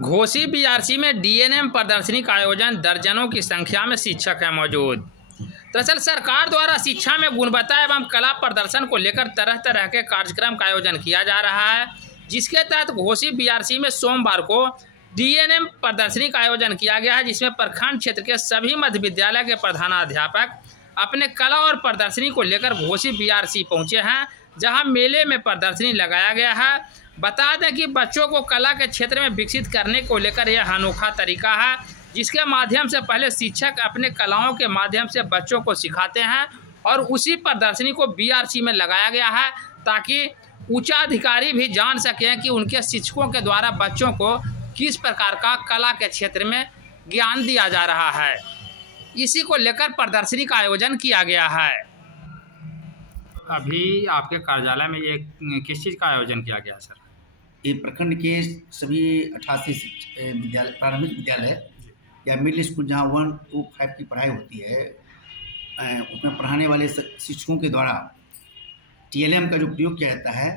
Ghosi BRC में DNM प्रदर्शनी का आयोजन, दर्जनों की संख्या में शिक्षक हैं मौजूद। दरअसल सरकार द्वारा शिक्षा में गुणवत्ता एवं कला प्रदर्शन को लेकर तरह तरह के कार्यक्रम का आयोजन किया जा रहा है, जिसके तहत घोसी बीआरसी में सोमवार को डीएनएम प्रदर्शनी का आयोजन किया गया है, जिसमें प्रखंड क्षेत्र के सभी मध्य विद्यालय के प्रधानाध्यापक अपने कला और प्रदर्शनी को लेकर घोसी बीआरसी पहुंचे हैं, जहां मेले में प्रदर्शनी लगाया गया है। बता दें कि बच्चों को कला के क्षेत्र में विकसित करने को लेकर यह अनोखा तरीका है, जिसके माध्यम से पहले शिक्षक अपने कलाओं के माध्यम से बच्चों को सिखाते हैं और उसी प्रदर्शनी को बीआरसी में लगाया गया है, ताकि उच्चाधिकारी भी जान सकें कि उनके शिक्षकों के द्वारा बच्चों को किस प्रकार का कला के क्षेत्र में ज्ञान दिया जा रहा है। इसी को लेकर प्रदर्शनी का आयोजन किया गया है। अभी आपके कार्यालय में ये किस चीज़ का आयोजन किया गया सर? ये प्रखंड के सभी 88 विद्यालय, प्रारंभिक विद्यालय या मिडिल स्कूल जहाँ 1 to 5 की पढ़ाई होती है, उसमें पढ़ाने वाले शिक्षकों के द्वारा टीएलएम का जो प्रयोग किया जाता है,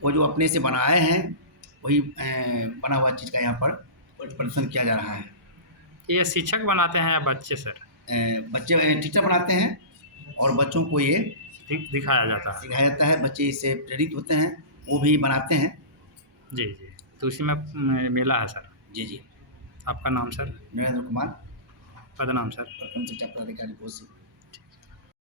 वो जो अपने से बनाए हैं वही बना हुआ चीज़ का यहाँ पर प्रदर्शन किया जा रहा है। ये शिक्षक बनाते हैं या बच्चे सर? बच्चे टीचर बनाते हैं और बच्चों को ये दिखाया जाता है। बच्चे इससे प्रेरित होते हैं, वो भी बनाते हैं। जी जी, तो उसी में मेला है सर? जी जी। आपका नाम सर? नरेंद्र कुमार, पद नाम सर? प्रखंड शिक्षा पदाधिकारी घोसी।